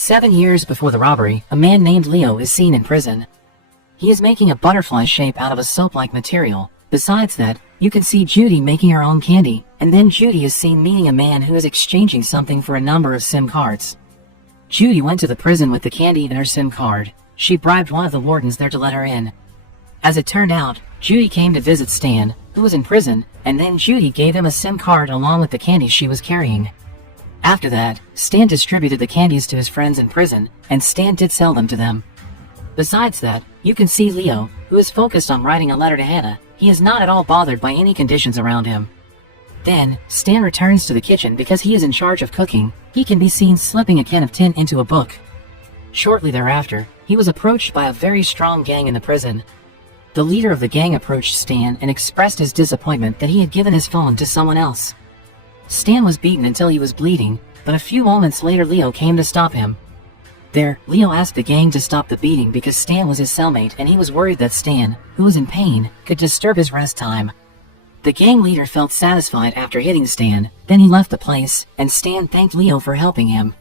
7 years before the robbery, a man named Leo is seen in prison. He is making a butterfly shape out of a soap-like material. Besides that, you can see Judy making her own candy, and then Judy is seen meeting a man who is exchanging something for a number of SIM cards. Judy went to the prison with the candy and her SIM card. She bribed one of the wardens there to let her in. As it turned out, Judy came to visit Stan, who was in prison, and then Judy gave him a SIM card along with the candies she was carrying. After that, Stan distributed the candies to his friends in prison, and Stan did sell them to them. Besides that, you can see Leo, who is focused on writing a letter to Hannah. He is not at all bothered by any conditions around him. Then, Stan returns to the kitchen because he is in charge of cooking. He can be seen slipping a can of tin into a book. Shortly thereafter, he was approached by a very strong gang in the prison. The leader of the gang approached Stan and expressed his disappointment that he had given his phone to someone else. Stan was beaten until he was bleeding, but a few moments later Leo came to stop him. There, Leo asked the gang to stop the beating because Stan was his cellmate and he was worried that Stan, who was in pain, could disturb his rest time. The gang leader felt satisfied after hitting Stan, then he left the place, and Stan thanked Leo for helping him.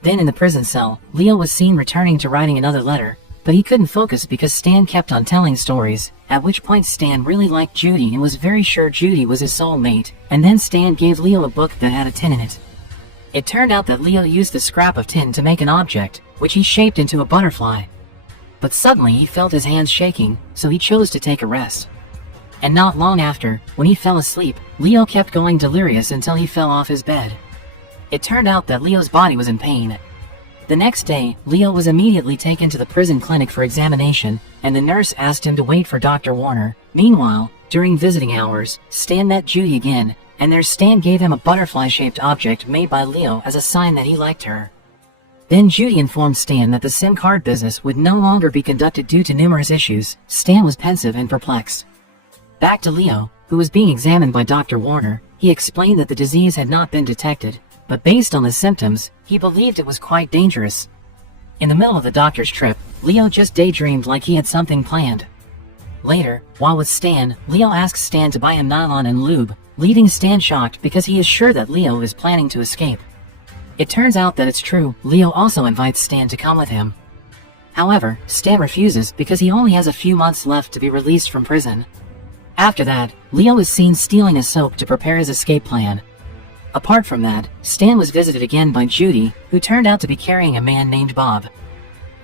Then in the prison cell, Leo was seen returning to writing another letter, but he couldn't focus because Stan kept on telling stories, at which point Stan really liked Judy and was very sure Judy was his soulmate, and then Stan gave Leo a book that had a tin in it. It turned out that Leo used the scrap of tin to make an object, which he shaped into a butterfly. But suddenly he felt his hands shaking, so he chose to take a rest. And not long after, when he fell asleep, Leo kept going delirious until he fell off his bed. It turned out that Leo's body was in pain. The next day, Leo was immediately taken to the prison clinic for examination, and the nurse asked him to wait for Dr. Warner. Meanwhile, during visiting hours, Stan met Judy again, and there Stan gave him a butterfly-shaped object made by Leo as a sign that he liked her. Then Judy informed Stan that the SIM card business would no longer be conducted due to numerous issues. Stan was pensive and perplexed. Back to Leo, who was being examined by Dr. Warner. He explained that the disease had not been detected, but based on the symptoms, he believed it was quite dangerous. In the middle of the doctor's trip, Leo just daydreamed like he had something planned. Later, while with Stan, Leo asks Stan to buy him nylon and lube, leaving Stan shocked because he is sure that Leo is planning to escape. It turns out that it's true. Leo also invites Stan to come with him. However, Stan refuses because he only has a few months left to be released from prison. After that, Leo is seen stealing a soap to prepare his escape plan. Apart from that, Stan was visited again by Judy, who turned out to be carrying a man named Bob.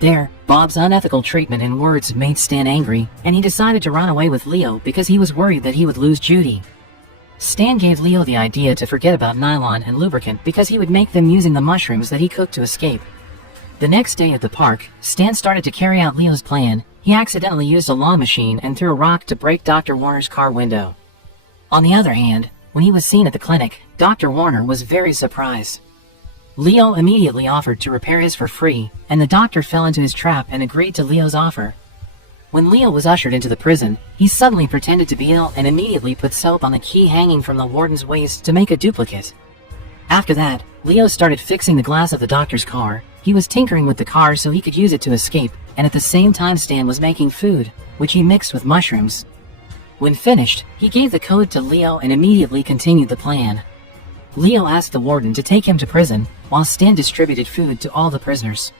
There, Bob's unethical treatment and words made Stan angry, and he decided to run away with Leo because he was worried that he would lose Judy. Stan gave Leo the idea to forget about nylon and lubricant because he would make them using the mushrooms that he cooked to escape. The next day at the park, Stan started to carry out Leo's plan. He accidentally used a lawn machine and threw a rock to break Dr. Warner's car window. On the other hand, when he was seen at the clinic, Dr. Warner was very surprised. Leo immediately offered to repair his for free, and the doctor fell into his trap and agreed to Leo's offer. When Leo was ushered into the prison, he suddenly pretended to be ill and immediately put soap on the key hanging from the warden's waist to make a duplicate. After that, Leo started fixing the glass of the doctor's car. He was tinkering with the car so he could use it to escape, and at the same time Stan was making food, which he mixed with mushrooms. When finished, he gave the code to Leo and immediately continued the plan. Leo asked the warden to take him to prison, while Stan distributed food to all the prisoners.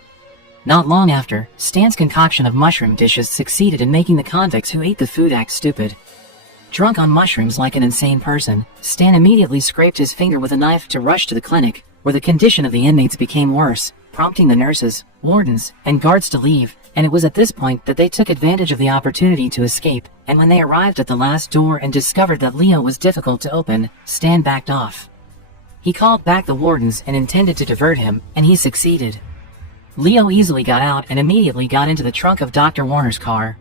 Not long after, Stan's concoction of mushroom dishes succeeded in making the convicts who ate the food act stupid. Drunk on mushrooms like an insane person, Stan immediately scraped his finger with a knife to rush to the clinic, where the condition of the inmates became worse, prompting the nurses, wardens, and guards to leave, and it was at this point that they took advantage of the opportunity to escape, and when they arrived at the last door and discovered that Leo was difficult to open, Stan backed off. He called back the wardens and intended to divert him, and he succeeded. Leo easily got out and immediately got into the trunk of Dr. Warner's car.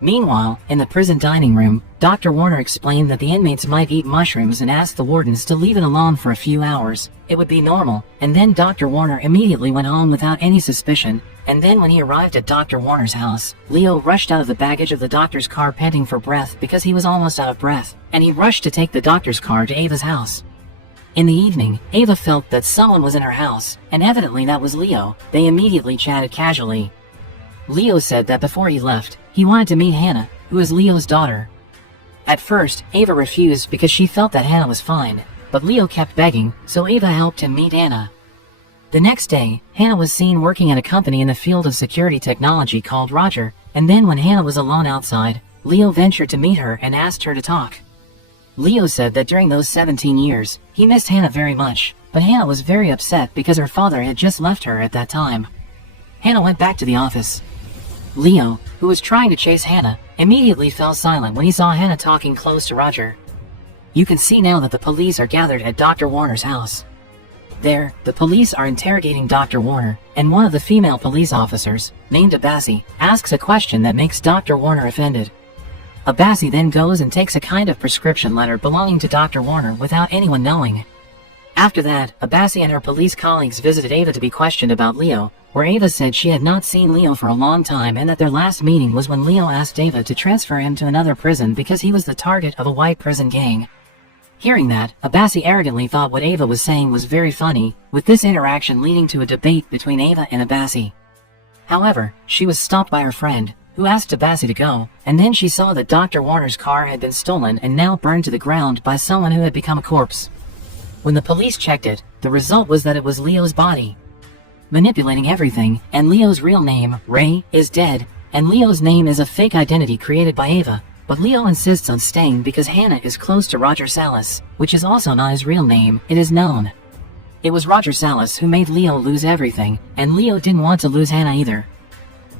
Meanwhile, in the prison dining room, Dr. Warner explained that the inmates might eat mushrooms and asked the wardens to leave it alone for a few hours. It would be normal, and then Dr. Warner immediately went home without any suspicion, and then when he arrived at Dr. Warner's house, Leo rushed out of the baggage of the doctor's car panting for breath because he was almost out of breath, and he rushed to take the doctor's car to Ava's house. In the evening, Ava felt that someone was in her house, and evidently that was Leo. They immediately chatted casually. Leo said that before he left, he wanted to meet Hannah, who is Leo's daughter. At first, Ava refused because she felt that Hannah was fine, but Leo kept begging, so Ava helped him meet Hannah. The next day, Hannah was seen working at a company in the field of security technology called Roger, and then when Hannah was alone outside, Leo ventured to meet her and asked her to talk. Leo said that during those 17 years, he missed Hannah very much, but Hannah was very upset because her father had just left her at that time. Hannah went back to the office. Leo, who was trying to chase Hannah, immediately fell silent when he saw Hannah talking close to Roger. You can see now that the police are gathered at Dr. Warner's house. There, the police are interrogating Dr. Warner, and one of the female police officers, named Abassi, asks a question that makes Dr. Warner offended. Abassi then goes and takes a kind of prescription letter belonging to Dr. Warner without anyone knowing. After that, Abassi and her police colleagues visited Ava to be questioned about Leo, where Ava said she had not seen Leo for a long time and that their last meeting was when Leo asked Ava to transfer him to another prison because he was the target of a white prison gang. Hearing that, Abassi arrogantly thought what Ava was saying was very funny, with this interaction leading to a debate between Ava and Abassi. However, she was stopped by her friend, who asked Abassi to go, and then she saw that Dr. Warner's car had been stolen and now burned to the ground by someone who had become a corpse. When the police checked it, the result was that it was Leo's body. Manipulating everything, and Leo's real name, Ray, is dead, and Leo's name is a fake identity created by Ava. But Leo insists on staying because Hannah is close to Roger Salas, which is also not his real name, it is known. It was Roger Salas who made Leo lose everything, and Leo didn't want to lose Hannah either.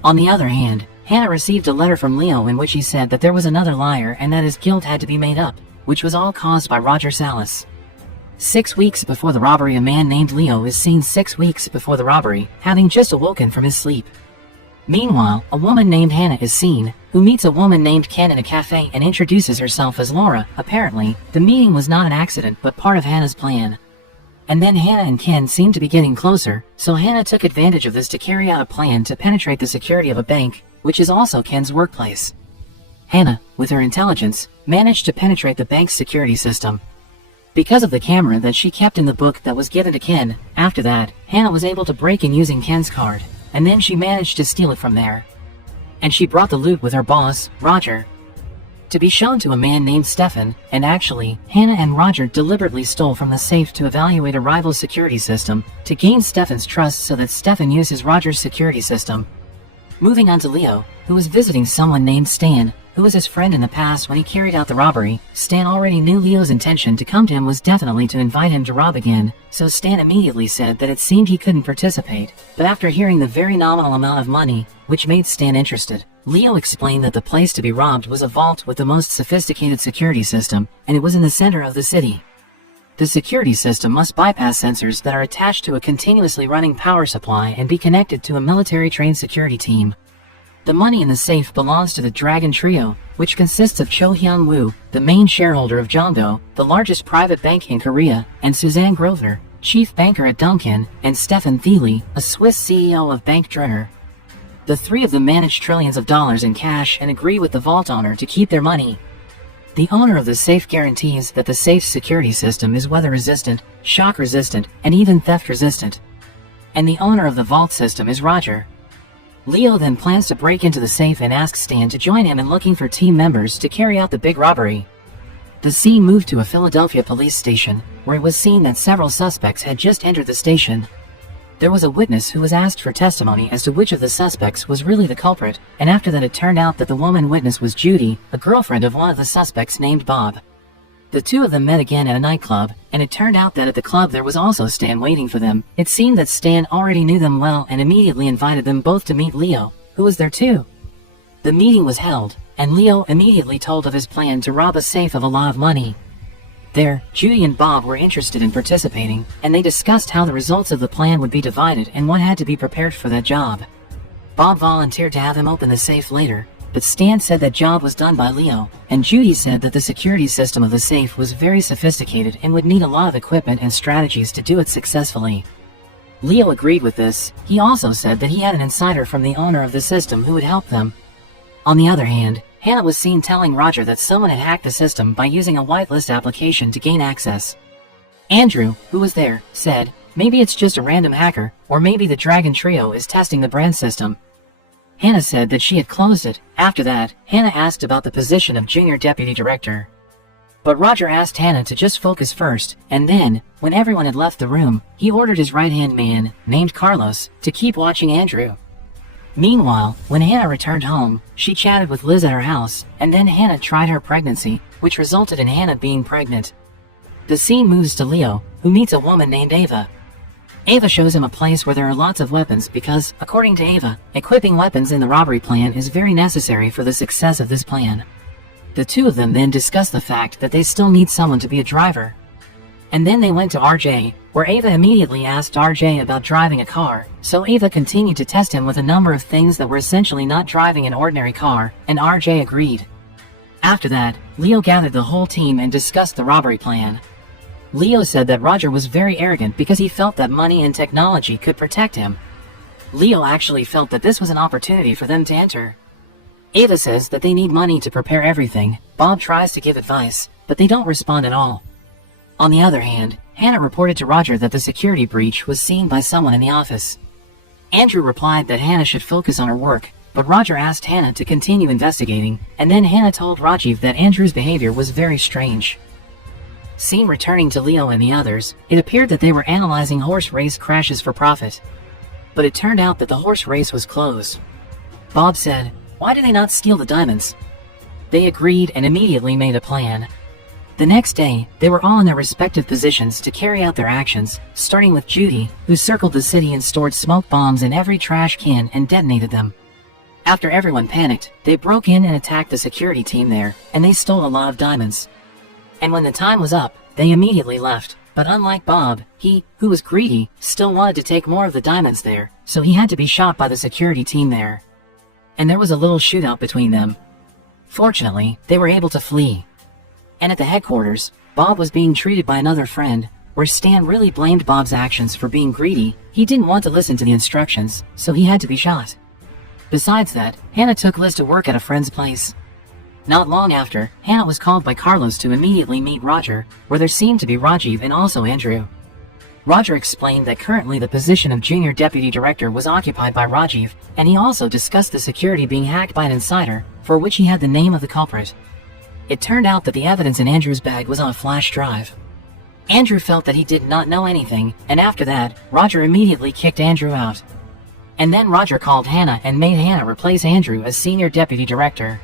On the other hand, Hannah received a letter from Leo in which he said that there was another liar and that his guilt had to be made up, which was all caused by Roger Salas. 6 weeks before the robbery, a man named Leo is seen 6 weeks before the robbery, having just awoken from his sleep. Meanwhile, a woman named Hannah is seen, who meets a woman named Ken in a cafe and introduces herself as Laura. Apparently, the meeting was not an accident but part of Hannah's plan. And then Hannah and Ken seemed to be getting closer, so Hannah took advantage of this to carry out a plan to penetrate the security of a bank, which is also Ken's workplace. Hannah, with her intelligence, managed to penetrate the bank's security system. Because of the camera that she kept in the book that was given to Ken, after that, Hannah was able to break in using Ken's card, and then she managed to steal it from there. And she brought the loot with her boss, Roger, to be shown to a man named Stefan, and actually, Hannah and Roger deliberately stole from the safe to evaluate a rival security system, to gain Stefan's trust so that Stefan uses Roger's security system. Moving on to Leo, who was visiting someone named Stan, who was his friend in the past when he carried out the robbery. Stan already knew Leo's intention to come to him was definitely to invite him to rob again, so Stan immediately said that it seemed he couldn't participate, but after hearing the very nominal amount of money, which made Stan interested, Leo explained that the place to be robbed was a vault with the most sophisticated security system, and it was in the center of the city. The security system must bypass sensors that are attached to a continuously running power supply and be connected to a military-trained security team. The money in the safe belongs to the Dragon Trio, which consists of Cho Hyun-woo, the main shareholder of Jongdo, the largest private bank in Korea, and Suzanne Grosvenor, chief banker at Dunkin', and Stefan Thiele, a Swiss CEO of Bank Drunner. The three of them manage trillions of dollars in cash and agree with the vault owner to keep their money. The owner of the safe guarantees that the safe's security system is weather-resistant, shock-resistant, and even theft-resistant. And the owner of the vault system is Roger. Leo then plans to break into the safe and asks Stan to join him in looking for team members to carry out the big robbery. The scene moved to a Philadelphia police station, where it was seen that several suspects had just entered the station. There was a witness who was asked for testimony as to which of the suspects was really the culprit, and after that it turned out that the woman witness was Judy, a girlfriend of one of the suspects named Bob. The two of them met again at a nightclub, and it turned out that at the club there was also Stan waiting for them. It seemed that Stan already knew them well and immediately invited them both to meet Leo, who was there too. The meeting was held, and Leo immediately told of his plan to rob a safe of a lot of money. There, Judy and Bob were interested in participating, and they discussed how the results of the plan would be divided and what had to be prepared for that job. Bob volunteered to have him open the safe later, but Stan said that job was done by Leo, and Judy said that the security system of the safe was very sophisticated and would need a lot of equipment and strategies to do it successfully. Leo agreed with this. He also said that he had an insider from the owner of the system who would help them. On the other hand, Hannah was seen telling Roger that someone had hacked the system by using a whitelist application to gain access. Andrew, who was there, said, "Maybe it's just a random hacker, or maybe the Dragon Trio is testing the brand system." Hannah said that she had closed it. After that, Hannah asked about the position of junior deputy director. But Roger asked Hannah to just focus first, and then, when everyone had left the room, he ordered his right-hand man, named Carlos, to keep watching Andrew. Meanwhile, when Hannah returned home, she chatted with Liz at her house, and then Hannah tried her pregnancy, which resulted in Hannah being pregnant. The scene moves to Leo, who meets a woman named Ava. Ava shows him a place where there are lots of weapons because, according to Ava, equipping weapons in the robbery plan is very necessary for the success of this plan. The two of them then discuss the fact that they still need someone to be a driver. And then they went to RJ, where Ava immediately asked RJ about driving a car, so Ava continued to test him with a number of things that were essentially not driving an ordinary car, and RJ agreed. After that, Leo gathered the whole team and discussed the robbery plan. Leo said that Roger was very arrogant because he felt that money and technology could protect him. Leo actually felt that this was an opportunity for them to enter. Ava says that they need money to prepare everything. Bob tries to give advice, but they don't respond at all. On the other hand, Hannah reported to Roger that the security breach was seen by someone in the office. Andrew replied that Hannah should focus on her work, but Roger asked Hannah to continue investigating, and then Hannah told Rajiv that Andrew's behavior was very strange. Seen returning to Leo and the others, it appeared that they were analyzing horse race crashes for profit. But it turned out that the horse race was closed. Bob said, "Why do they not steal the diamonds?" They agreed and immediately made a plan. The next day, they were all in their respective positions to carry out their actions, starting with Judy, who circled the city and stored smoke bombs in every trash can and detonated them. After everyone panicked, they broke in and attacked the security team there, and they stole a lot of diamonds. And when the time was up, they immediately left. But unlike Bob, he, who was greedy, still wanted to take more of the diamonds there, so he had to be shot by the security team there. And there was a little shootout between them. Fortunately, they were able to flee. And at the headquarters, Bob was being treated by another friend, where Stan really blamed Bob's actions for being greedy. He didn't want to listen to the instructions, so he had to be shot. Besides that, Hannah took Liz to work at a friend's place. Not long after, Hannah was called by Carlos to immediately meet Roger, where there seemed to be Rajiv and also Andrew. Roger explained that currently the position of junior deputy director was occupied by Rajiv, and he also discussed the security being hacked by an insider, for which he had the name of the culprit. It turned out that the evidence in Andrew's bag was on a flash drive. Andrew felt that he did not know anything, and after that, Roger immediately kicked Andrew out. And then Roger called Hannah and made Hannah replace Andrew as senior deputy director.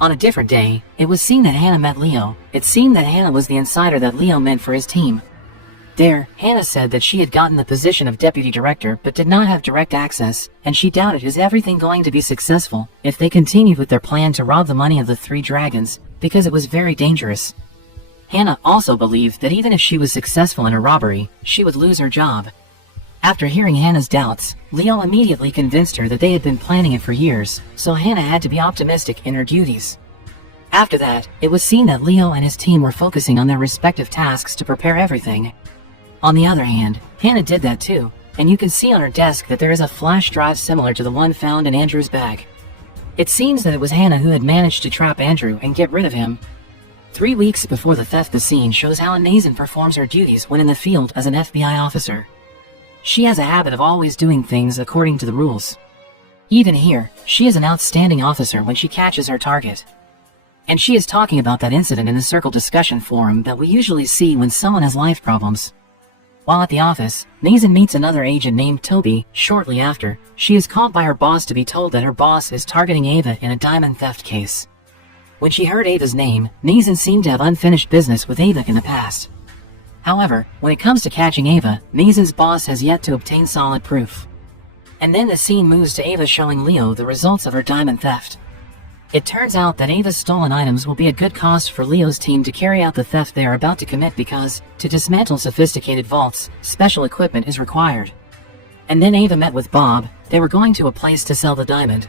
On a different day, it was seen that Hannah met Leo. It seemed that Hannah was the insider that Leo meant for his team. There, Hannah said that she had gotten the position of deputy director but did not have direct access, and she doubted is everything going to be successful if they continued with their plan to rob the money of the three dragons, because it was very dangerous. Hannah also believed that even if she was successful in her robbery, she would lose her job. After hearing Hannah's doubts, Leo immediately convinced her that they had been planning it for years, so Hannah had to be optimistic in her duties. After that, it was seen that Leo and his team were focusing on their respective tasks to prepare everything. On the other hand, Hannah did that too, and you can see on her desk that there is a flash drive similar to the one found in Andrew's bag. It seems that it was Hannah who had managed to trap Andrew and get rid of him. 3 weeks before the theft, the scene shows how Nazan performs her duties when in the field as an FBI officer. She has a habit of always doing things according to the rules. Even here, she is an outstanding officer when she catches her target. And she is talking about that incident in the circle discussion forum that we usually see when someone has life problems. While at the office, Nazan meets another agent named Toby. Shortly after, she is called by her boss to be told that her boss is targeting Ava in a diamond theft case. When she heard Ava's name, Nazan seemed to have unfinished business with Ava in the past. However, when it comes to catching Ava, Nazan's boss has yet to obtain solid proof. And then the scene moves to Ava showing Leo the results of her diamond theft. It turns out that Ava's stolen items will be a good cost for Leo's team to carry out the theft they are about to commit because, to dismantle sophisticated vaults, special equipment is required. And then Ava met with Bob. They were going to a place to sell the diamond.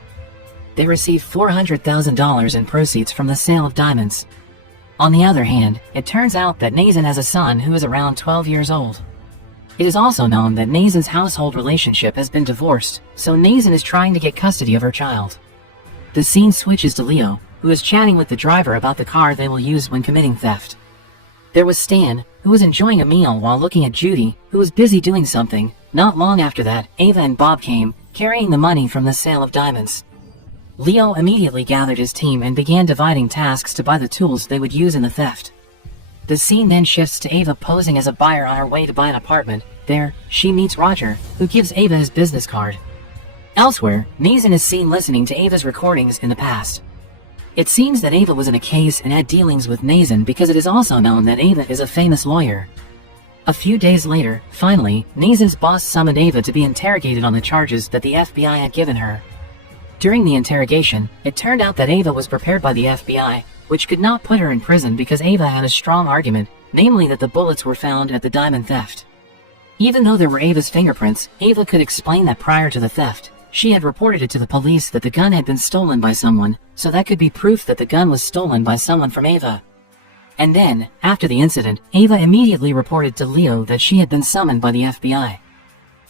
They received $400,000 in proceeds from the sale of diamonds. On the other hand, it turns out that Nazan has a son who is around 12 years old. It is also known that Nazan's household relationship has been divorced, so Nazan is trying to get custody of her child. The scene switches to Leo, who is chatting with the driver about the car they will use when committing theft. There was Stan, who was enjoying a meal while looking at Judy, who was busy doing something. Not long after that, Ava and Bob came, carrying the money from the sale of diamonds. Leo immediately gathered his team and began dividing tasks to buy the tools they would use in the theft. The scene then shifts to Ava posing as a buyer on her way to buy an apartment. There, she meets Roger, who gives Ava his business card. Elsewhere, Nathan is seen listening to Ava's recordings in the past. It seems that Ava was in a case and had dealings with Nathan because it is also known that Ava is a famous lawyer. A few days later, finally, Nathan's boss summoned Ava to be interrogated on the charges that the FBI had given her. During the interrogation, it turned out that Ava was prepared by the FBI, which could not put her in prison because Ava had a strong argument, namely that the bullets were found at the diamond theft. Even though there were Ava's fingerprints, Ava could explain that prior to the theft, she had reported it to the police that the gun had been stolen by someone, so that could be proof that the gun was stolen by someone from Ava. And then, after the incident, Ava immediately reported to Leo that she had been summoned by the FBI.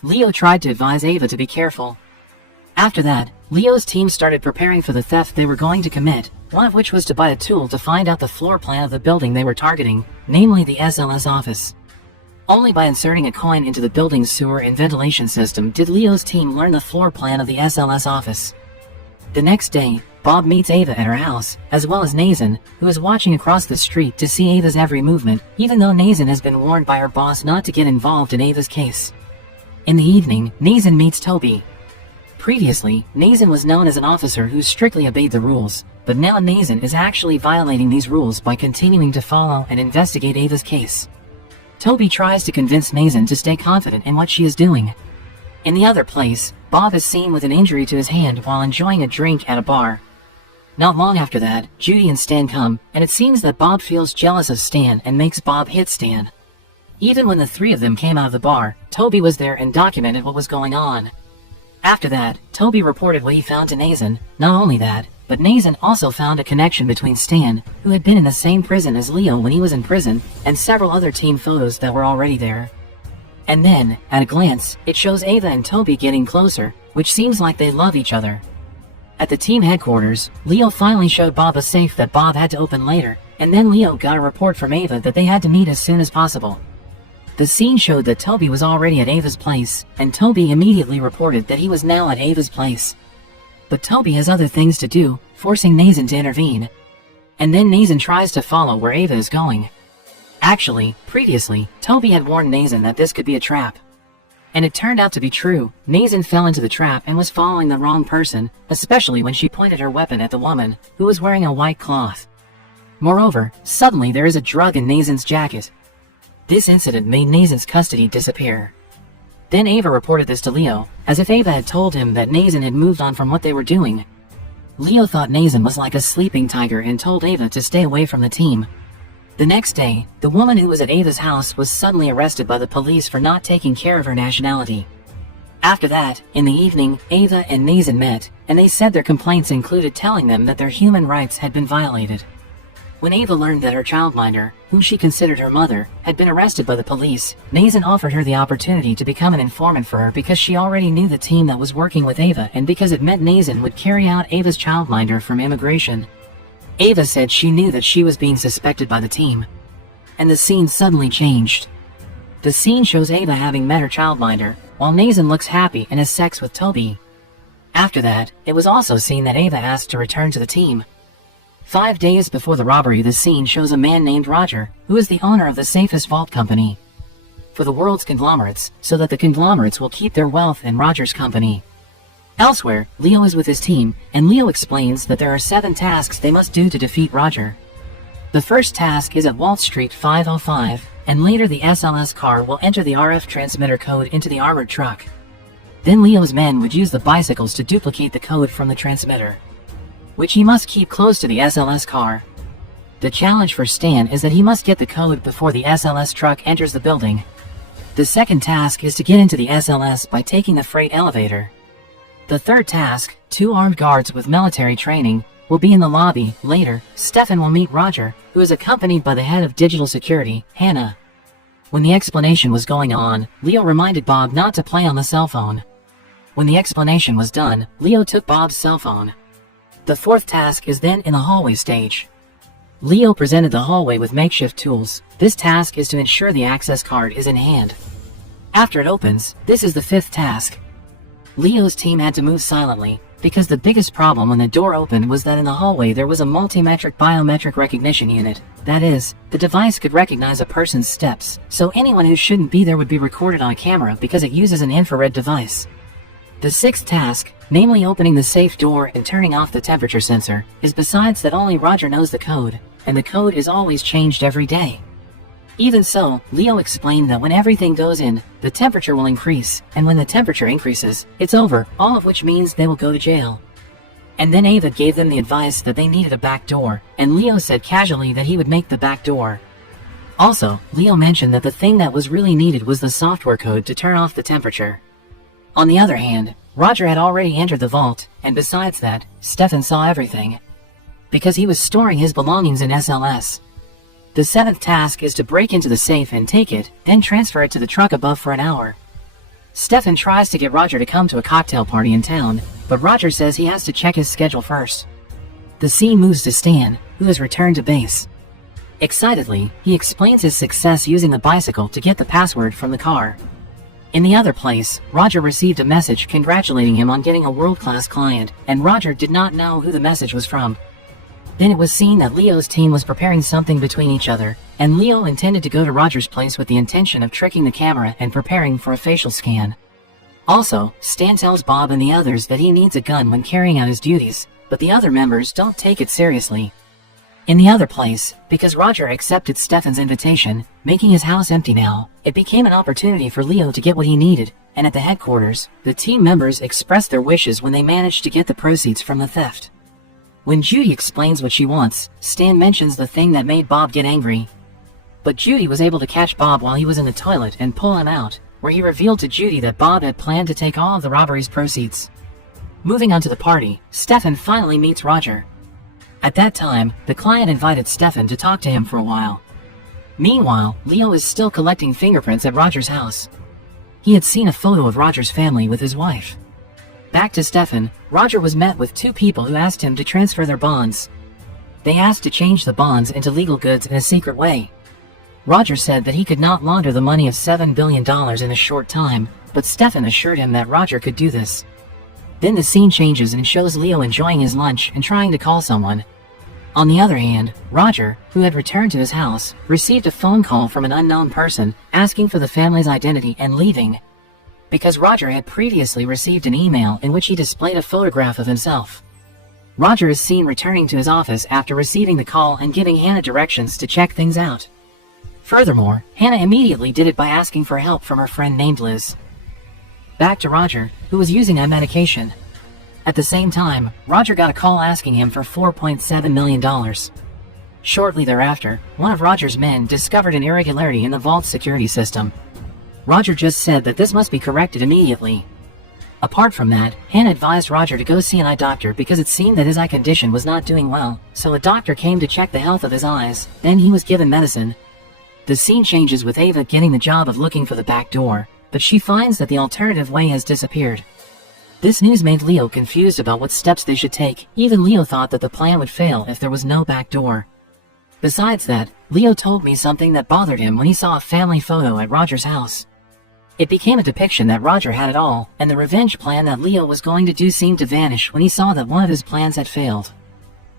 Leo tried to advise Ava to be careful. After that, Leo's team started preparing for the theft they were going to commit, one of which was to buy a tool to find out the floor plan of the building they were targeting, namely the SLS office. Only by inserting a coin into the building's sewer and ventilation system did Leo's team learn the floor plan of the SLS office. The next day, Bob meets Ava at her house, as well as Nathan, who is watching across the street to see Ava's every movement, even though Nathan has been warned by her boss not to get involved in Ava's case. In the evening, Nathan meets Toby. Previously, Nathan was known as an officer who strictly obeyed the rules, but now Nathan is actually violating these rules by continuing to follow and investigate Ava's case. Toby tries to convince Nathan to stay confident in what she is doing. In the other place, Bob is seen with an injury to his hand while enjoying a drink at a bar. Not long after that, Judy and Stan come, and it seems that Bob feels jealous of Stan and makes Bob hit Stan. Even when the three of them came out of the bar, Toby was there and documented what was going on. After that, Toby reported what he found to Nathan. Not only that, but Nathan also found a connection between Stan, who had been in the same prison as Leo when he was in prison, and several other team photos that were already there. And then, at a glance, it shows Ava and Toby getting closer, which seems like they love each other. At the team headquarters, Leo finally showed Bob a safe that Bob had to open later, and then Leo got a report from Ava that they had to meet as soon as possible. The scene showed that Toby was already at Ava's place, and Toby immediately reported that he was now at Ava's place. But Toby has other things to do, forcing Nathan to intervene. And then Nathan tries to follow where Ava is going. Actually, previously, Toby had warned Nathan that this could be a trap. And it turned out to be true. Nathan fell into the trap and was following the wrong person, especially when she pointed her weapon at the woman, who was wearing a white cloth. Moreover, suddenly there is a drug in Nathan's jacket. This incident made Nathan's custody disappear. Then Ava reported this to Leo, as if Ava had told him that Nathan had moved on from what they were doing. Leo thought Nathan was like a sleeping tiger and told Ava to stay away from the team. The next day, the woman who was at Ava's house was suddenly arrested by the police for not taking care of her nationality. After that, in the evening, Ava and Nathan met, and they said their complaints included telling them that their human rights had been violated. When Ava learned that her childminder, whom she considered her mother, had been arrested by the police, Nathan offered her the opportunity to become an informant for her because she already knew the team that was working with Ava and because it meant Nathan would carry out Ava's childminder from immigration. Ava said she knew that she was being suspected by the team. And the scene suddenly changed. The scene shows Ava having met her childminder, while Nathan looks happy and has sex with Toby. After that, it was also seen that Ava asked to return to the team. 5 days before the robbery, the scene shows a man named Roger, who is the owner of the safest vault company for the world's conglomerates, so that the conglomerates will keep their wealth in Roger's company. Elsewhere, Leo is with his team, and Leo explains that there are 7 tasks they must do to defeat Roger. The first task is at Wall Street 505, and later the SLS car will enter the RF transmitter code into the armored truck. Then Leo's men would use the bicycles to duplicate the code from the transmitter, which he must keep close to the SLS car. The challenge for Stan is that he must get the code before the SLS truck enters the building. The second task is to get into the SLS by taking the freight elevator. The third task, 2 armed guards with military training, will be in the lobby. Later, Stefan will meet Roger, who is accompanied by the head of digital security, Hannah. When the explanation was going on, Leo reminded Bob not to play on the cell phone. When the explanation was done, Leo took Bob's cell phone. The fourth task is then in the hallway stage. Leo presented the hallway with makeshift tools. This task is to ensure the access card is in hand. After it opens, this is the fifth task. Leo's team had to move silently. because the biggest problem when the door opened was that in the hallway there was a multimetric biometric recognition unit. That is, the device could recognize a person's steps, so anyone who shouldn't be there would be recorded on a camera because it uses an infrared device. The sixth task, namely opening the safe door and turning off the temperature sensor, is besides that only Roger knows the code, and the code is always changed every day. Even so, Leo explained that when everything goes in, the temperature will increase, and when the temperature increases, it's over, all of which means they will go to jail. And then Ava gave them the advice that they needed a back door, and Leo said casually that he would make the back door. Also, Leo mentioned that the thing that was really needed was the software code to turn off the temperature. On the other hand, Roger had already entered the vault, and besides that, Stefan saw everything, because he was storing his belongings in SLS. The seventh task is to break into the safe and take it, then transfer it to the truck above for an hour. Stefan tries to get Roger to come to a cocktail party in town, but Roger says he has to check his schedule first. The scene moves to Stan, who has returned to base. Excitedly, he explains his success using the bicycle to get the password from the car. In the other place, Roger received a message congratulating him on getting a world-class client, and Roger did not know who the message was from. Then it was seen that Leo's team was preparing something between each other, and Leo intended to go to Roger's place with the intention of tricking the camera and preparing for a facial scan. Also, Stan tells Bob and the others that he needs a gun when carrying out his duties, but the other members don't take it seriously. In the other place, because Roger accepted Stefan's invitation, making his house empty now, it became an opportunity for Leo to get what he needed, and at the headquarters, the team members expressed their wishes when they managed to get the proceeds from the theft. When Judy explains what she wants, Stan mentions the thing that made Bob get angry. But Judy was able to catch Bob while he was in the toilet and pull him out, where he revealed to Judy that Bob had planned to take all of the robbery's proceeds. Moving on to the party, Stefan finally meets Roger. At that time, the client invited Stefan to talk to him for a while. Meanwhile, Leo is still collecting fingerprints at Roger's house. He had seen a photo of Roger's family with his wife. Back to Stefan, Roger was met with two people who asked him to transfer their bonds. They asked to change the bonds into legal goods in a secret way. Roger said that he could not launder the money of $7 billion in a short time, but Stefan assured him that Roger could do this. Then the scene changes and shows Leo enjoying his lunch and trying to call someone. On the other hand, Roger, who had returned to his house, received a phone call from an unknown person asking for the family's identity and leaving, because Roger had previously received an email in which he displayed a photograph of himself. Roger is seen returning to his office after receiving the call and giving Hannah directions to check things out. Furthermore, Hannah immediately did it by asking for help from her friend named Liz. Back to Roger, who was using a medication. At the same time, Roger got a call asking him for $4.7 million. Shortly thereafter, one of Roger's men discovered an irregularity in the vault's security system. Roger just said that this must be corrected immediately. Apart from that, Hannah advised Roger to go see an eye doctor because it seemed that his eye condition was not doing well, so a doctor came to check the health of his eyes, then he was given medicine. The scene changes with Ava getting the job of looking for the back door, but she finds that the alternative way has disappeared. This news made Leo confused about what steps they should take. Even Leo thought that the plan would fail if there was no back door. Besides that, Leo told me something that bothered him when he saw a family photo at Roger's house. It became a depiction that Roger had it all, and the revenge plan that Leo was going to do seemed to vanish when he saw that one of his plans had failed.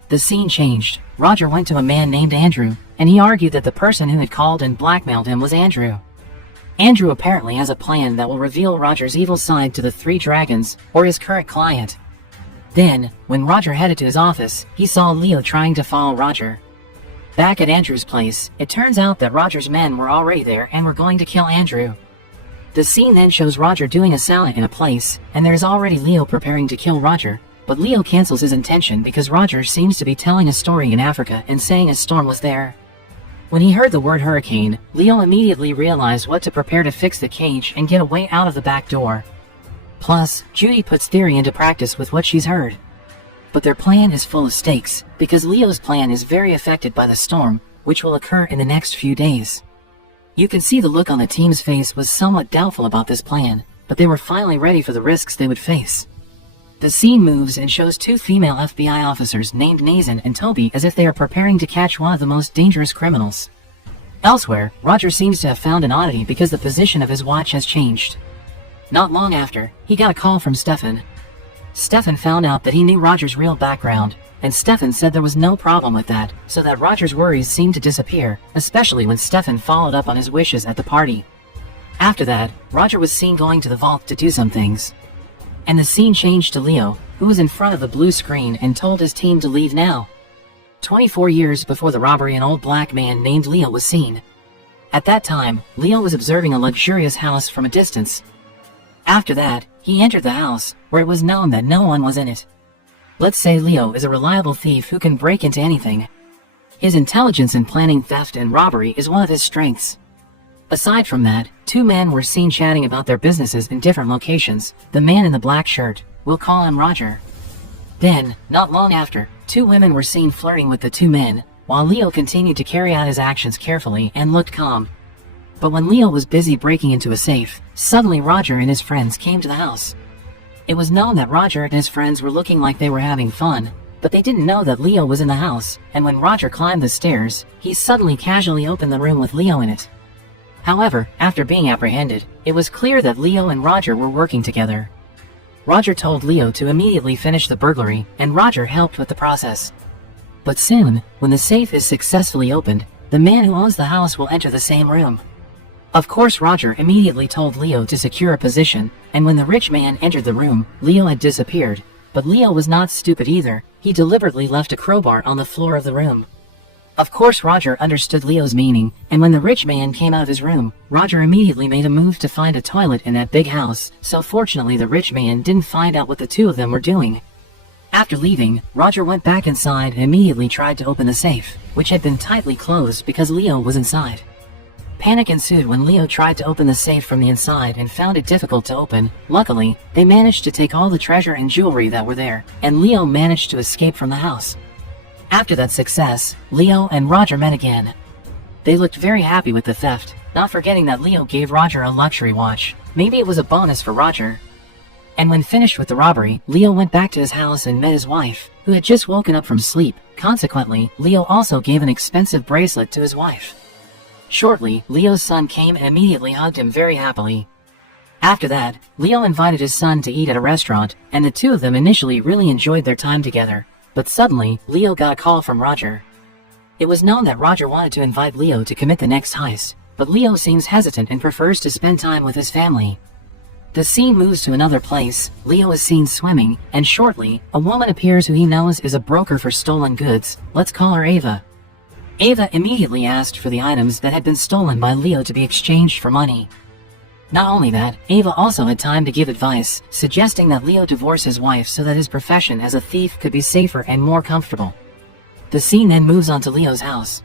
The scene changed. Roger went to a man named Andrew, and he argued that the person who had called and blackmailed him was Andrew. Andrew apparently has a plan that will reveal Roger's evil side to the three dragons, or his current client. Then, when Roger headed to his office, he saw Leo trying to follow Roger. Back at Andrew's place, it turns out that Roger's men were already there and were going to kill Andrew. The scene then shows Roger doing a salad in a place, and there's already Leo preparing to kill Roger, but Leo cancels his intention because Roger seems to be telling a story in Africa and saying a storm was there. When he heard the word hurricane, Leo immediately realized what to prepare to fix the cage and get a way out of the back door. Plus, Judy puts theory into practice with what she's heard. But their plan is full of stakes, because Leo's plan is very affected by the storm, which will occur in the next few days. You can see the look on the team's face was somewhat doubtful about this plan, but they were finally ready for the risks they would face. The scene moves and shows two female FBI officers named Nathan and Toby as if they are preparing to catch one of the most dangerous criminals. Elsewhere, Roger seems to have found an oddity because the position of his watch has changed. Not long after, he got a call from Stefan. Stefan found out that he knew Roger's real background, and Stefan said there was no problem with that, so that Roger's worries seemed to disappear, especially when Stefan followed up on his wishes at the party. After that, Roger was seen going to the vault to do some things. And the scene changed to Leo, who was in front of the blue screen and told his team to leave now. 24 years before the robbery, an old black man named Leo was seen. At that time, Leo was observing a luxurious house from a distance. After that, he entered the house, where it was known that no one was in it. Let's say Leo is a reliable thief who can break into anything. His intelligence in planning theft and robbery is one of his strengths. Aside from that, two men were seen chatting about their businesses in different locations. The man in the black shirt, we'll call him Roger. Then, not long after, two women were seen flirting with the two men, while Leo continued to carry out his actions carefully and looked calm. But when Leo was busy breaking into a safe, suddenly Roger and his friends came to the house. It was known that Roger and his friends were looking like they were having fun, but they didn't know that Leo was in the house, and when Roger climbed the stairs, he suddenly casually opened the room with Leo in it. However, after being apprehended, it was clear that Leo and Roger were working together. Roger told Leo to immediately finish the burglary, and Roger helped with the process. But soon, when the safe is successfully opened, the man who owns the house will enter the same room. Of course, Roger immediately told Leo to secure a position, and when the rich man entered the room, Leo had disappeared. But Leo was not stupid either. He deliberately left a crowbar on the floor of the room. Of course, Roger understood Leo's meaning, and when the rich man came out of his room, Roger immediately made a move to find a toilet in that big house, so fortunately the rich man didn't find out what the two of them were doing. After leaving, Roger went back inside and immediately tried to open the safe, which had been tightly closed because Leo was inside. Panic ensued when Leo tried to open the safe from the inside and found it difficult to open. Luckily, they managed to take all the treasure and jewelry that were there, and Leo managed to escape from the house. After that success, Leo and Roger met again. They looked very happy with the theft, not forgetting that Leo gave Roger a luxury watch. Maybe it was a bonus for Roger. And when finished with the robbery, Leo went back to his house and met his wife, who had just woken up from sleep. Consequently, Leo also gave an expensive bracelet to his wife. Shortly, Leo's son came and immediately hugged him very happily. After that, Leo invited his son to eat at a restaurant, and the two of them initially really enjoyed their time together. But suddenly, Leo got a call from Roger. It was known that Roger wanted to invite Leo to commit the next heist, but Leo seems hesitant and prefers to spend time with his family. The scene moves to another place. Leo is seen swimming, and shortly, a woman appears who he knows is a broker for stolen goods. Let's call her Ava. Ava immediately asked for the items that had been stolen by Leo to be exchanged for money. Not only that, Ava also had time to give advice, suggesting that Leo divorce his wife so that his profession as a thief could be safer and more comfortable. The scene then moves on to Leo's house.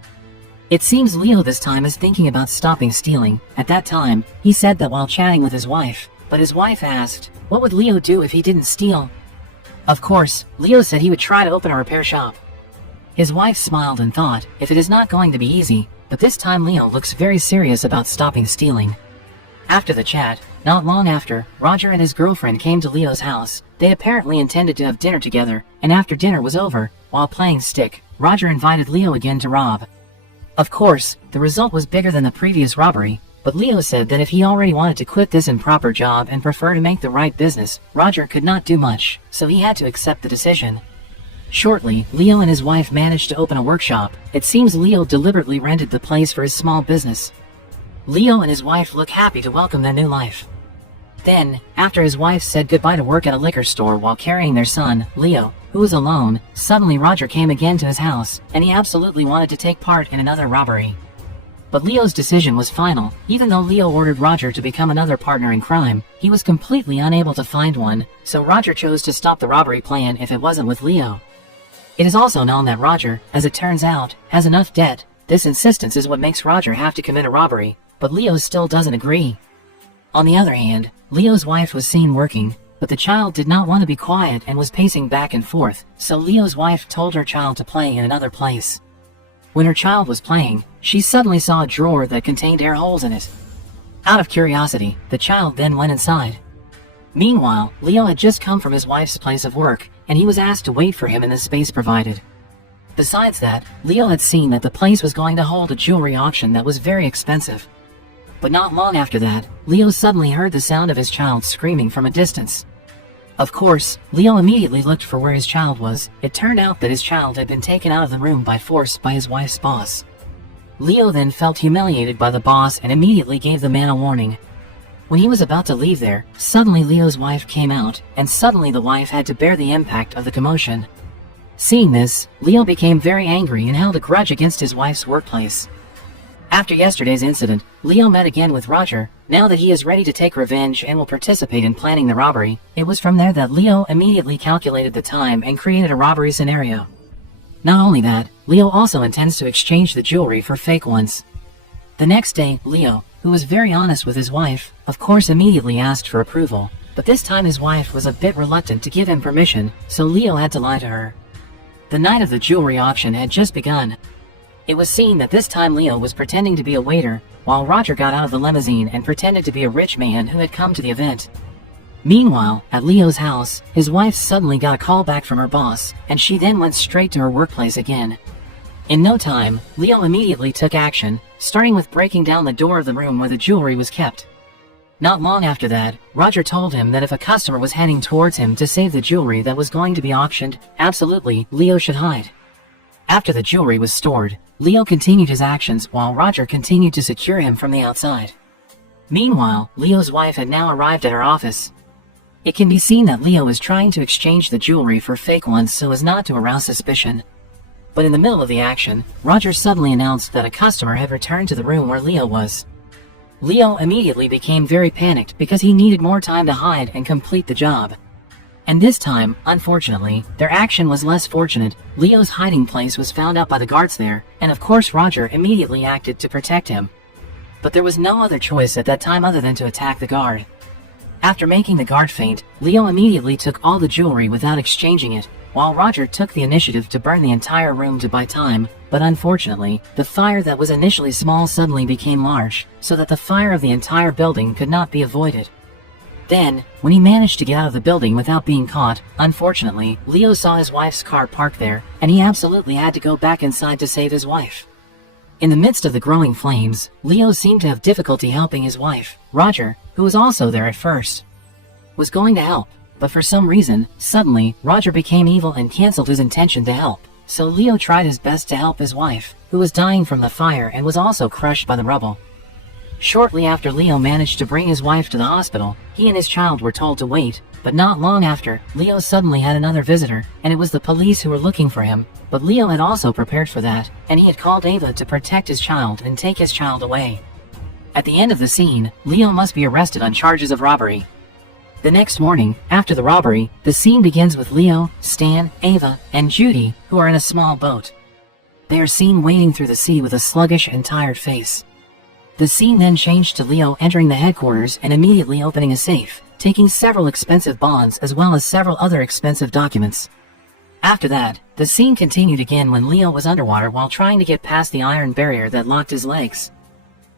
It seems Leo this time is thinking about stopping stealing. At that time, he said that while chatting with his wife, but his wife asked, what would Leo do if he didn't steal? Of course, Leo said he would try to open a repair shop. His wife smiled and thought, if it is not going to be easy, but this time Leo looks very serious about stopping stealing. After the chat, not long after, Roger and his girlfriend came to Leo's house. They apparently intended to have dinner together, and after dinner was over, while playing stick, Roger invited Leo again to rob. Of course, the result was bigger than the previous robbery, but Leo said that if he already wanted to quit this improper job and prefer to make the right business, Roger could not do much, so he had to accept the decision. Shortly, Leo and his wife managed to open a workshop. It seems Leo deliberately rented the place for his small business. Leo and his wife look happy to welcome their new life. Then, after his wife said goodbye to work at a liquor store while carrying their son, Leo, who was alone, suddenly Roger came again to his house, and he absolutely wanted to take part in another robbery. But Leo's decision was final. Even though Leo ordered Roger to become another partner in crime, he was completely unable to find one, so Roger chose to stop the robbery plan if it wasn't with Leo. It is also known that Roger, as it turns out, has enough debt. This insistence is what makes Roger have to commit a robbery, but Leo still doesn't agree. On the other hand, Leo's wife was seen working, but the child did not want to be quiet and was pacing back and forth, so Leo's wife told her child to play in another place. When her child was playing, she suddenly saw a drawer that contained air holes in it. Out of curiosity, the child then went inside. Meanwhile, Leo had just come from his wife's place of work, and he was asked to wait for him in the space provided. Besides that, Leo had seen that the place was going to hold a jewelry auction that was very expensive. But not long after that, Leo suddenly heard the sound of his child screaming from a distance. Of course, Leo immediately looked for where his child was. It turned out that his child had been taken out of the room by force by his wife's boss. Leo then felt humiliated by the boss and immediately gave the man a warning. When he was about to leave there, suddenly Leo's wife came out, and suddenly the wife had to bear the impact of the commotion. Seeing this, Leo became very angry and held a grudge against his wife's workplace. After yesterday's incident, Leo met again with Roger. Now that he is ready to take revenge and will participate in planning the robbery, it was from there that Leo immediately calculated the time and created a robbery scenario. Not only that, Leo also intends to exchange the jewelry for fake ones. The next day, Leo, who was very honest with his wife, of course immediately asked for approval, but this time his wife was a bit reluctant to give him permission, so Leo had to lie to her. The night of the jewelry auction had just begun. It was seen that this time Leo was pretending to be a waiter, while Roger got out of the limousine and pretended to be a rich man who had come to the event. Meanwhile, at Leo's house, his wife suddenly got a call back from her boss, and she then went straight to her workplace again. In no time, Leo immediately took action, starting with breaking down the door of the room where the jewelry was kept. Not long after that, Roger told him that if a customer was heading towards him to save the jewelry that was going to be auctioned, absolutely, Leo should hide. After the jewelry was stored, Leo continued his actions while Roger continued to secure him from the outside. Meanwhile, Leo's wife had now arrived at her office. It can be seen that Leo is trying to exchange the jewelry for fake ones so as not to arouse suspicion. But in the middle of the action, Roger suddenly announced that a customer had returned to the room where Leo was. Leo immediately became very panicked because he needed more time to hide and complete the job. And this time, unfortunately, their action was less fortunate. Leo's hiding place was found out by the guards there, and of course Roger immediately acted to protect him. But there was no other choice at that time other than to attack the guard. After making the guard faint, Leo immediately took all the jewelry without exchanging it, while Roger took the initiative to burn the entire room to buy time, but unfortunately, the fire that was initially small suddenly became large, so that the fire of the entire building could not be avoided. Then, when he managed to get out of the building without being caught, unfortunately, Leo saw his wife's car parked there, and he absolutely had to go back inside to save his wife. In the midst of the growing flames, Leo seemed to have difficulty helping his wife. Roger, who was also there at first, was going to help, but for some reason, suddenly, Roger became evil and cancelled his intention to help. So Leo tried his best to help his wife, who was dying from the fire and was also crushed by the rubble. Shortly after Leo managed to bring his wife to the hospital, he and his child were told to wait, but not long after, Leo suddenly had another visitor, and it was the police who were looking for him. But Leo had also prepared for that, and he had called Ava to protect his child and take his child away. At the end of the scene, Leo must be arrested on charges of robbery. The next morning, after the robbery, the scene begins with Leo, Stan, Ava, and Judy, who are in a small boat. They are seen wading through the sea with a sluggish and tired face. The scene then changed to Leo entering the headquarters and immediately opening a safe, taking several expensive bonds as well as several other expensive documents. After that, the scene continued again when Leo was underwater while trying to get past the iron barrier that locked his legs.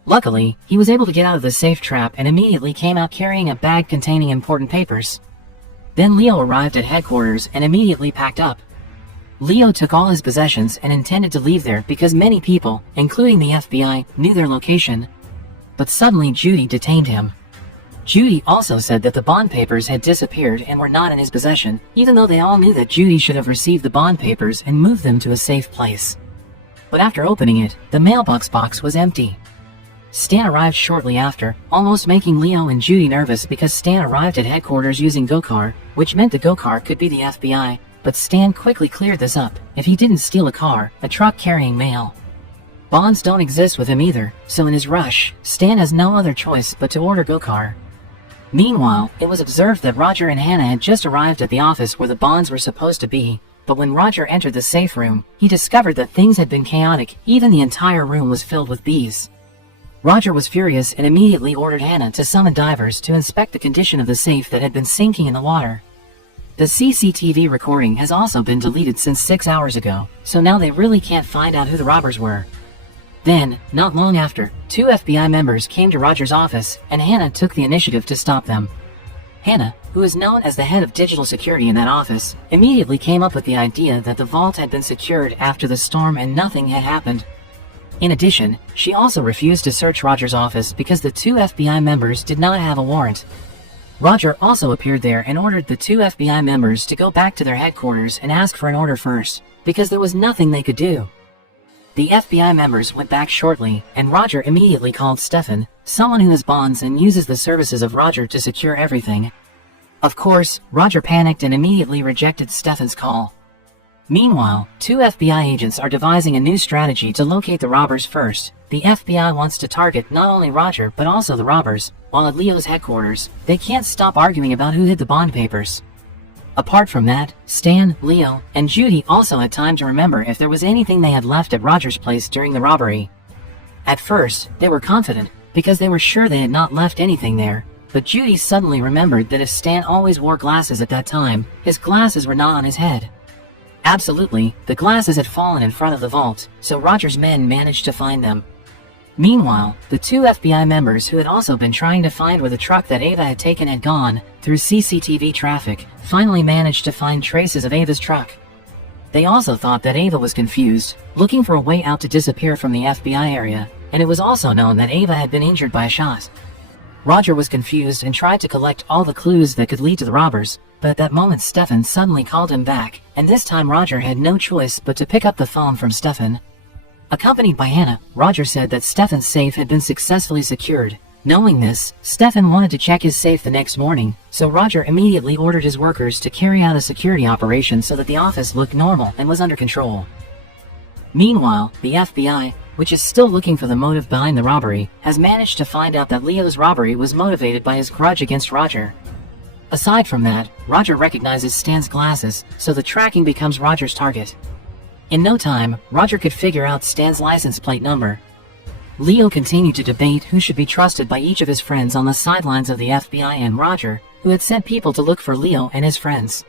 Luckily, he was able to get out of the safe trap and immediately came out carrying a bag containing important papers. Then Leo arrived at headquarters and immediately packed up. Leo took all his possessions and intended to leave there because many people, including the FBI, knew their location. But suddenly Judy detained him. Judy also said that the bond papers had disappeared and were not in his possession, even though they all knew that Judy should have received the bond papers and moved them to a safe place. But after opening it, the mailbox box was empty. Stan arrived shortly after, almost making Leo and Judy nervous because Stan arrived at headquarters using go-car, which meant the go-car could be the FBI. But Stan quickly cleared this up. If he didn't steal a car, a truck carrying mail. Bonds don't exist with him either, so in his rush, Stan has no other choice but to order go-car. Meanwhile, it was observed that Roger and Hannah had just arrived at the office where the bonds were supposed to be, but when Roger entered the safe room, he discovered that things had been chaotic. Even the entire room was filled with bees. Roger was furious and immediately ordered Hannah to summon divers to inspect the condition of the safe that had been sinking in the water. The CCTV recording has also been deleted since 6 hours ago, so now they really can't find out who the robbers were. Then, not long after, 2 FBI members came to Roger's office, and Hannah took the initiative to stop them. Hannah, who is known as the head of digital security in that office, immediately came up with the idea that the vault had been secured after the storm and nothing had happened. In addition, she also refused to search Roger's office because the 2 FBI members did not have a warrant. Roger also appeared there and ordered the two FBI members to go back to their headquarters and ask for an order first, because there was nothing they could do. The FBI members went back shortly, and Roger immediately called Stefan, someone who has bonds and uses the services of Roger to secure everything. Of course, Roger panicked and immediately rejected Stefan's call. Meanwhile, two FBI agents are devising a new strategy to locate the robbers first. The FBI wants to target not only Roger but also the robbers, while at Leo's headquarters, they can't stop arguing about who hid the bond papers. Apart from that, Stan, Leo, and Judy also had time to remember if there was anything they had left at Roger's place during the robbery. At first, they were confident, because they were sure they had not left anything there, but Judy suddenly remembered that if Stan always wore glasses at that time, his glasses were not on his head. Absolutely, the glasses had fallen in front of the vault, so Roger's men managed to find them. Meanwhile, the two FBI members who had also been trying to find where the truck that Ava had taken had gone, through CCTV traffic, finally managed to find traces of Ava's truck. They also thought that Ava was confused, looking for a way out to disappear from the FBI area, and it was also known that Ava had been injured by a shot. Roger was confused and tried to collect all the clues that could lead to the robbers, but at that moment Stefan suddenly called him back, and this time Roger had no choice but to pick up the phone from Stefan. Accompanied by Hannah, Roger said that Stefan's safe had been successfully secured. Knowing this, Stefan wanted to check his safe the next morning, so Roger immediately ordered his workers to carry out a security operation so that the office looked normal and was under control. Meanwhile, the FBI, which is still looking for the motive behind the robbery, has managed to find out that Leo's robbery was motivated by his grudge against Roger. Aside from that, Roger recognizes Stan's glasses, so the tracking becomes Roger's target. In no time, Roger could figure out Stan's license plate number. Leo continued to debate who should be trusted by each of his friends on the sidelines of the FBI and Roger, who had sent people to look for Leo and his friends.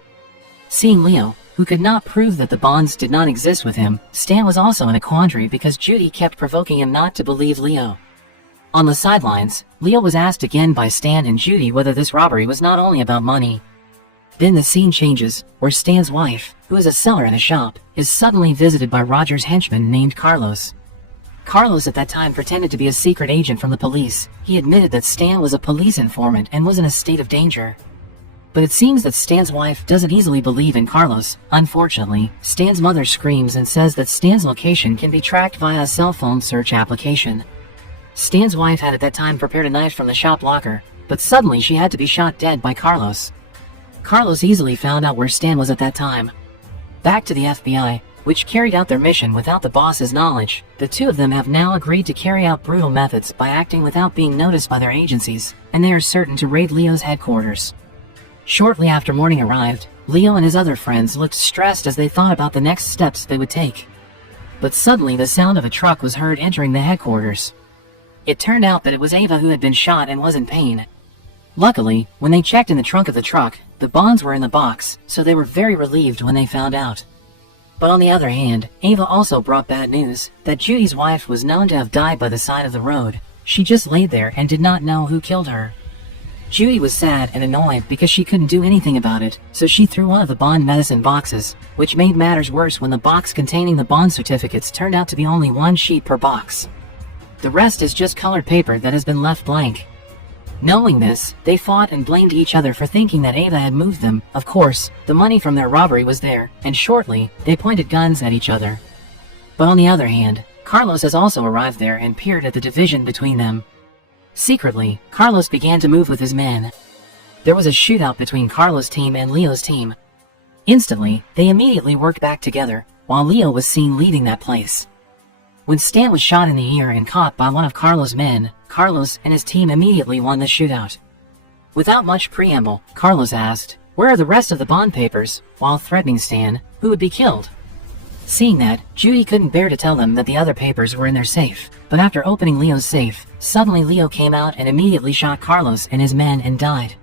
Seeing Leo, who could not prove that the bonds did not exist with him, Stan was also in a quandary because Judy kept provoking him not to believe Leo. On the sidelines, Leo was asked again by Stan and Judy whether this robbery was not only about money. Then the scene changes, where Stan's wife, who is a seller in a shop, is suddenly visited by Roger's henchman named Carlos. Carlos at that time pretended to be a secret agent from the police. He admitted that Stan was a police informant and was in a state of danger. But it seems that Stan's wife doesn't easily believe in Carlos. Unfortunately, Stan's mother screams and says that Stan's location can be tracked via a cell phone search application. Stan's wife had at that time prepared a knife from the shop locker, but suddenly she had to be shot dead by Carlos. Carlos easily found out where Stan was at that time. Back to the FBI, which carried out their mission without the boss's knowledge, the two of them have now agreed to carry out brutal methods by acting without being noticed by their agencies, and they are certain to raid Leo's headquarters. Shortly after morning arrived, Leo and his other friends looked stressed as they thought about the next steps they would take. But suddenly the sound of a truck was heard entering the headquarters. It turned out that it was Ava who had been shot and was in pain. Luckily, when they checked in the trunk of the truck, the bonds were in the box, so they were very relieved when they found out. But on the other hand, Ava also brought bad news, that Judy's wife was known to have died by the side of the road. She just laid there and did not know who killed her. Judy was sad and annoyed because she couldn't do anything about it, so she threw one of the bond medicine boxes, which made matters worse when the box containing the bond certificates turned out to be only one sheet per box. The rest is just colored paper that has been left blank. Knowing this, they fought and blamed each other for thinking that Ava had moved them. Of course, the money from their robbery was there, and shortly, they pointed guns at each other. But on the other hand, Carlos has also arrived there and peered at the division between them. Secretly, Carlos began to move with his men. There was a shootout between Carlos' team and Leo's team. Instantly, they immediately worked back together, while Leo was seen leading that place. When Stan was shot in the ear and caught by one of Carlos' men, Carlos and his team immediately won the shootout. Without much preamble, Carlos asked, "Where are the rest of the bond papers?" while threatening Stan, who would be killed. Seeing that, Judy couldn't bear to tell them that the other papers were in their safe, but after opening Leo's safe, suddenly Leo came out and immediately shot Carlos and his men and died.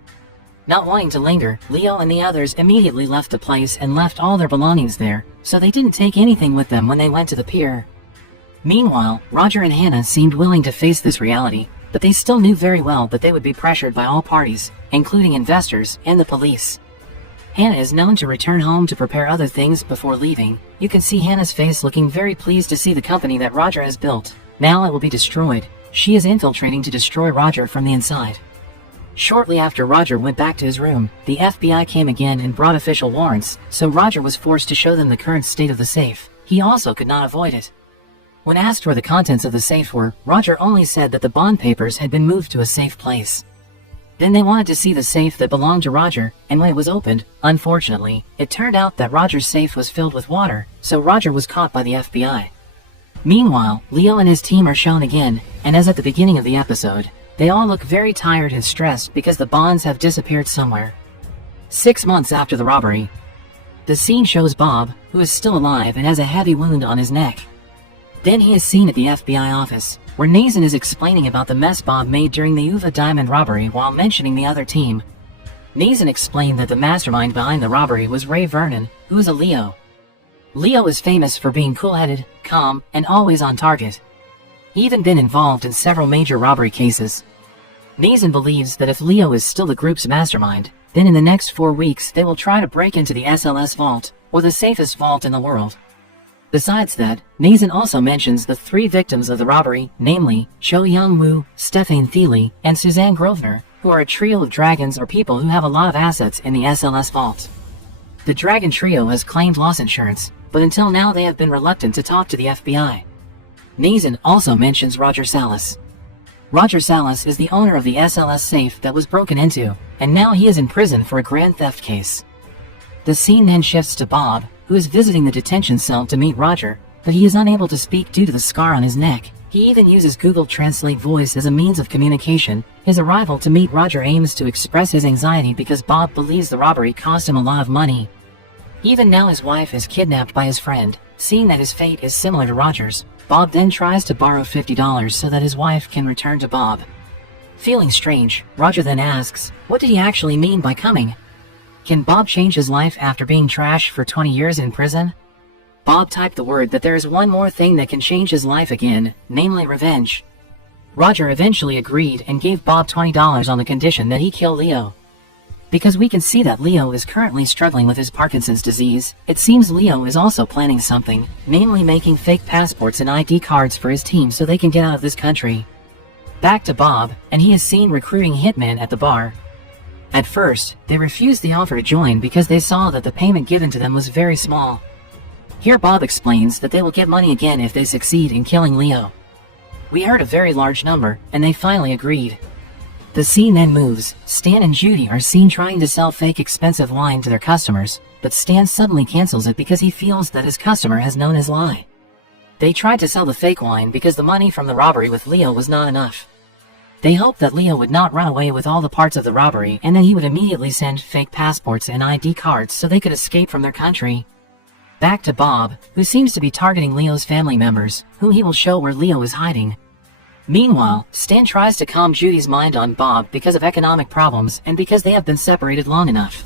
Not wanting to linger, Leo and the others immediately left the place and left all their belongings there, so they didn't take anything with them when they went to the pier. Meanwhile, Roger and Hannah seemed willing to face this reality, but they still knew very well that they would be pressured by all parties, including investors and the police. Hannah is known to return home to prepare other things before leaving. You can see Hannah's face looking very pleased to see the company that Roger has built. Now it will be destroyed. She is infiltrating to destroy Roger from the inside. Shortly after Roger went back to his room, the FBI came again and brought official warrants, so Roger was forced to show them the current state of the safe. He also could not avoid it. When asked where the contents of the safe were, Roger only said that the bond papers had been moved to a safe place. Then they wanted to see the safe that belonged to Roger, and when it was opened, unfortunately, it turned out that Roger's safe was filled with water, so Roger was caught by the FBI. Meanwhile, Leo and his team are shown again, and as at the beginning of the episode, they all look very tired and stressed because the bonds have disappeared somewhere. 6 months after the robbery, the scene shows Bob, who is still alive and has a heavy wound on his neck. Then he is seen at the FBI office, where Nathan is explaining about the mess Bob made during the Uva Diamond robbery while mentioning the other team. Nathan explained that the mastermind behind the robbery was Ray Vernon, who is a Leo. Leo is famous for being cool-headed, calm, and always on target. He even been involved in several major robbery cases. Nathan believes that if Leo is still the group's mastermind, then in the next 4 weeks they will try to break into the SLS vault, or the safest vault in the world. Besides that, Nathan also mentions the 3 victims of the robbery, namely, Cho Young-woo, Stefan Thiele, and Suzanne Grosvenor, who are a trio of dragons or people who have a lot of assets in the SLS vault. The Dragon Trio has claimed loss insurance, but until now they have been reluctant to talk to the FBI. Nathan also mentions Roger Salas. Roger Salas is the owner of the SLS safe that was broken into, and now he is in prison for a grand theft case. The scene then shifts to Bob, who is visiting the detention cell to meet Roger, but he is unable to speak due to the scar on his neck. He even uses Google Translate voice as a means of communication. His arrival to meet Roger aims to express his anxiety because Bob believes the robbery cost him a lot of money. Even now his wife is kidnapped by his friend. Seeing that his fate is similar to Roger's, Bob then tries to borrow $50 so that his wife can return to Bob. Feeling strange, Roger then asks, what did he actually mean by coming? Can Bob change his life after being trashed for 20 years in prison? Bob typed the word that there is one more thing that can change his life again, namely revenge. Roger eventually agreed and gave Bob $20 on the condition that he kill Leo. Because we can see that Leo is currently struggling with his Parkinson's disease, it seems Leo is also planning something, namely making fake passports and ID cards for his team so they can get out of this country. Back to Bob, and he is seen recruiting hitmen at the bar. At first, they refused the offer to join because they saw that the payment given to them was very small. Here Bob explains that they will get money again if they succeed in killing Leo. We heard a very large number, and they finally agreed. The scene then moves. Stan and Judy are seen trying to sell fake expensive wine to their customers, but Stan suddenly cancels it because he feels that his customer has known his lie. They tried to sell the fake wine because the money from the robbery with Leo was not enough. They hoped that Leo would not run away with all the parts of the robbery and then he would immediately send fake passports and ID cards so they could escape from their country. Back to Bob, who seems to be targeting Leo's family members, whom he will show where Leo is hiding. Meanwhile, Stan tries to calm Judy's mind on Bob because of economic problems and because they have been separated long enough.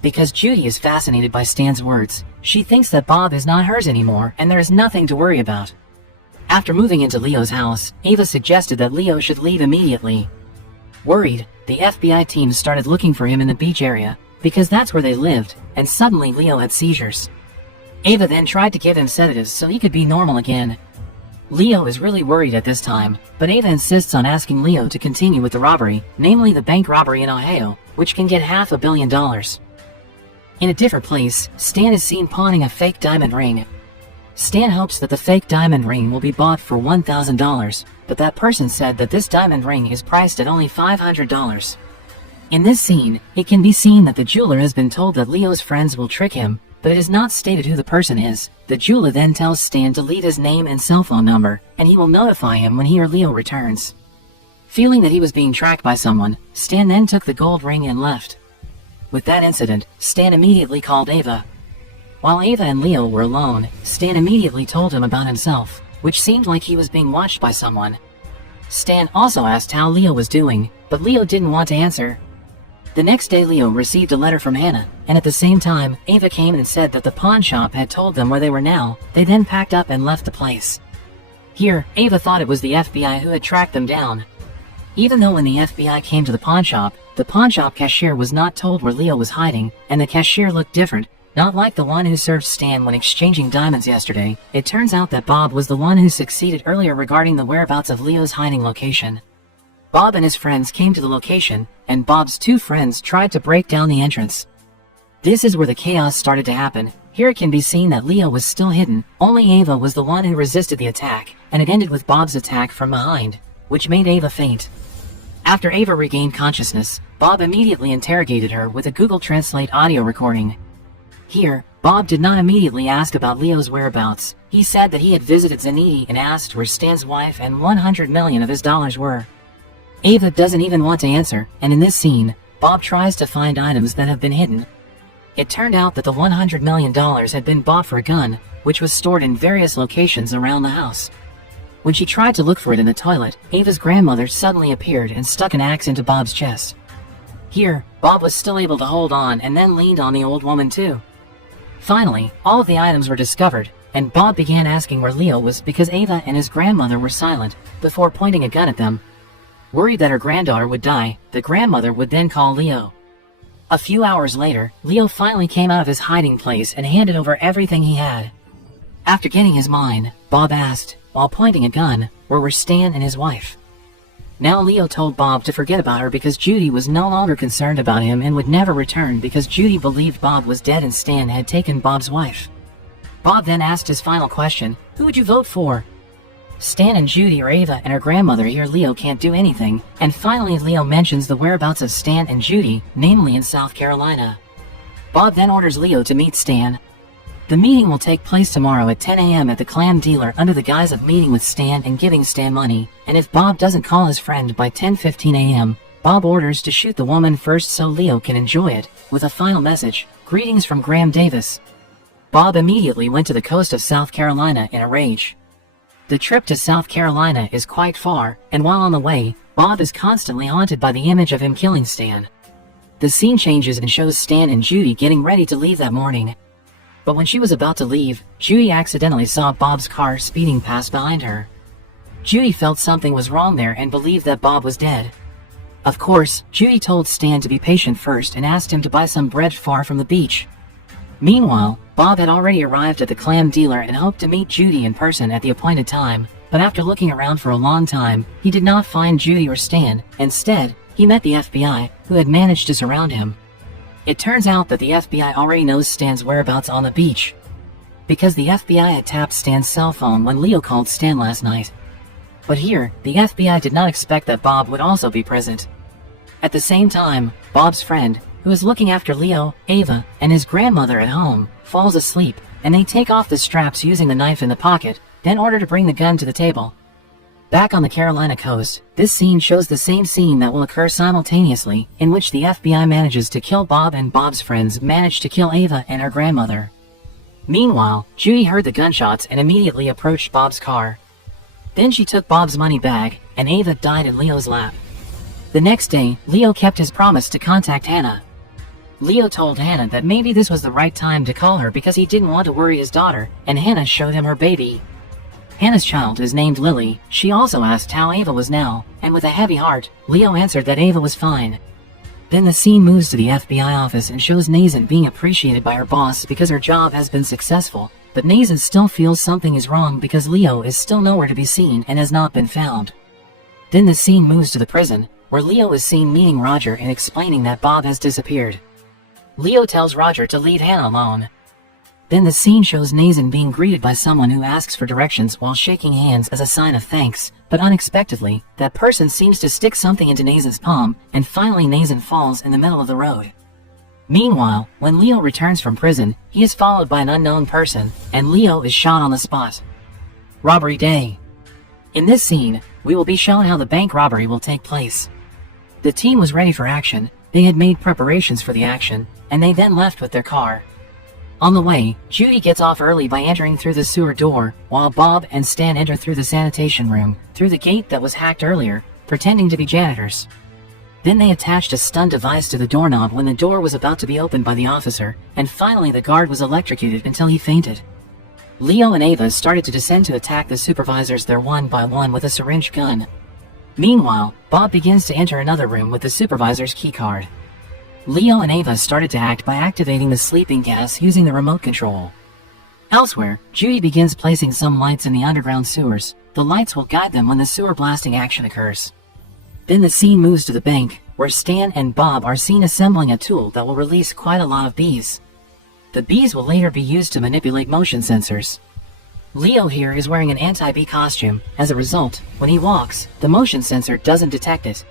Because Judy is fascinated by Stan's words, she thinks that Bob is not hers anymore and there is nothing to worry about. After moving into Leo's house, Ava suggested that Leo should leave immediately. Worried, the FBI team started looking for him in the beach area, because that's where they lived, and suddenly Leo had seizures. Ava then tried to give him sedatives so he could be normal again. Leo is really worried at this time, but Ava insists on asking Leo to continue with the robbery, namely the bank robbery in Ohio, which can get $500 million. In a different place, Stan is seen pawning a fake diamond ring. Stan hopes that the fake diamond ring will be bought for $1,000, but that person said that this diamond ring is priced at only $500. In this scene, it can be seen that the jeweler has been told that Leo's friends will trick him, but it is not stated who the person is. The jeweler then tells Stan to leave his name and cell phone number, and he will notify him when he or Leo returns. Feeling that he was being tracked by someone, Stan then took the gold ring and left. With that incident, Stan immediately called Ava. While Ava and Leo were alone, Stan immediately told him about himself, which seemed like he was being watched by someone. Stan also asked how Leo was doing, but Leo didn't want to answer. The next day Leo received a letter from Hannah, and at the same time, Ava came and said that the pawn shop had told them where they were now. They then packed up and left the place. Here, Ava thought it was the FBI who had tracked them down. Even though when the FBI came to the pawn shop cashier was not told where Leo was hiding, and the cashier looked different, not like the one who served Stan when exchanging diamonds yesterday. It turns out that Bob was the one who succeeded earlier regarding the whereabouts of Leo's hiding location. Bob and his friends came to the location, and Bob's two friends tried to break down the entrance. This is where the chaos started to happen. Here it can be seen that Leo was still hidden, only Ava was the one who resisted the attack, and it ended with Bob's attack from behind, which made Ava faint. After Ava regained consciousness, Bob immediately interrogated her with a Google Translate audio recording. Here, Bob did not immediately ask about Leo's whereabouts. He said that he had visited Zaniti and asked where Stan's wife and 100 million of his dollars were. Ava doesn't even want to answer, and in this scene, Bob tries to find items that have been hidden. It turned out that the $100 million had been bought for a gun, which was stored in various locations around the house. When she tried to look for it in the toilet, Ava's grandmother suddenly appeared and stuck an axe into Bob's chest. Here, Bob was still able to hold on and then leaned on the old woman too. Finally, all of the items were discovered, and Bob began asking where Leo was because Ava and his grandmother were silent, before pointing a gun at them. Worried that her granddaughter would die, the grandmother would then call Leo. A few hours later, Leo finally came out of his hiding place and handed over everything he had. After getting his mine, Bob asked, while pointing a gun, where were Stan and his wife. Now Leo told Bob to forget about her because Judy was no longer concerned about him and would never return because Judy believed Bob was dead and Stan had taken Bob's wife. Bob then asked his final question, who would you vote for? Stan and Judy or Ava and her grandmother. Here Leo can't do anything, and finally Leo mentions the whereabouts of Stan and Judy, namely in South Carolina. Bob then orders Leo to meet Stan. The meeting will take place tomorrow at 10 a.m. at the clam dealer under the guise of meeting with Stan and giving Stan money, and if Bob doesn't call his friend by 10:15 a.m., Bob orders to shoot the woman first so Leo can enjoy it, with a final message, greetings from Graham Davis. Bob immediately went to the coast of South Carolina in a rage. The trip to South Carolina is quite far, and while on the way, Bob is constantly haunted by the image of him killing Stan. The scene changes and shows Stan and Judy getting ready to leave that morning. But when she was about to leave, Judy accidentally saw Bob's car speeding past behind her. Judy felt something was wrong there and believed that Bob was dead. Of course, Judy told Stan to be patient first and asked him to buy some bread far from the beach. Meanwhile, Bob had already arrived at the clam dealer and hoped to meet Judy in person at the appointed time, but after looking around for a long time, he did not find Judy or Stan. Instead, he met the FBI, who had managed to surround him. It turns out that the FBI already knows Stan's whereabouts on the beach, because the FBI had tapped Stan's cell phone when Leo called Stan last night. But here, the FBI did not expect that Bob would also be present. At the same time, Bob's friend, who is looking after Leo, Ava, and his grandmother at home, falls asleep, and they take off the straps using the knife in the pocket, then order to bring the gun to the table. Back on the Carolina coast, this scene shows the same scene that will occur simultaneously, in which the FBI manages to kill Bob and Bob's friends manage to kill Ava and her grandmother. Meanwhile, Judy heard the gunshots and immediately approached Bob's car. Then she took Bob's money bag, and Ava died in Leo's lap. The next day, Leo kept his promise to contact Hannah. Leo told Hannah that maybe this was the right time to call her because he didn't want to worry his daughter, and Hannah showed him her baby. Hannah's child is named Lily. She also asked how Ava was now, and with a heavy heart, Leo answered that Ava was fine. Then the scene moves to the FBI office and shows Nathan being appreciated by her boss because her job has been successful, but Nathan still feels something is wrong because Leo is still nowhere to be seen and has not been found. Then the scene moves to the prison, where Leo is seen meeting Roger and explaining that Bob has disappeared. Leo tells Roger to leave Hannah alone. Then the scene shows Nathan being greeted by someone who asks for directions while shaking hands as a sign of thanks, but unexpectedly, that person seems to stick something into Nathan's palm, and finally Nathan falls in the middle of the road. Meanwhile, when Leo returns from prison, he is followed by an unknown person, and Leo is shot on the spot. Robbery day. In this scene, we will be shown how the bank robbery will take place. The team was ready for action. They had made preparations for the action, and they then left with their car. On the way, Judy gets off early by entering through the sewer door, while Bob and Stan enter through the sanitation room, through the gate that was hacked earlier, pretending to be janitors. Then they attached a stun device to the doorknob when the door was about to be opened by the officer, and finally the guard was electrocuted until he fainted. Leo and Ava started to descend to attack the supervisors there one by one with a syringe gun. Meanwhile, Bob begins to enter another room with the supervisor's keycard. Leo and Ava started to act by activating the sleeping gas using the remote control. Elsewhere, Judy begins placing some lights in the underground sewers. The lights will guide them when the sewer blasting action occurs. Then the scene moves to the bank, where Stan and Bob are seen assembling a tool that will release quite a lot of bees. The bees will later be used to manipulate motion sensors. Leo here is wearing an anti-bee costume. As a result, when he walks, the motion sensor doesn't detect it.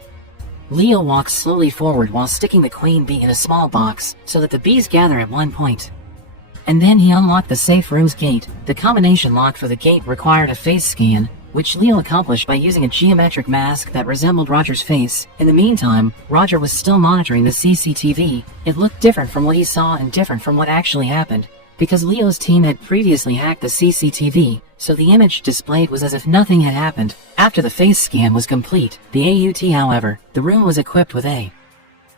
Leo walks slowly forward while sticking the queen bee in a small box so that the bees gather at one point. And then he unlocked the safe room's gate. The combination lock for the gate required a face scan, which Leo accomplished by using a geometric mask that resembled Roger's face. In the meantime, Roger was still monitoring the CCTV. It looked different from what he saw and different from what actually happened, because Leo's team had previously hacked the CCTV, so the image displayed was as if nothing had happened. After the face scan was complete, the AUT however, the room was equipped with a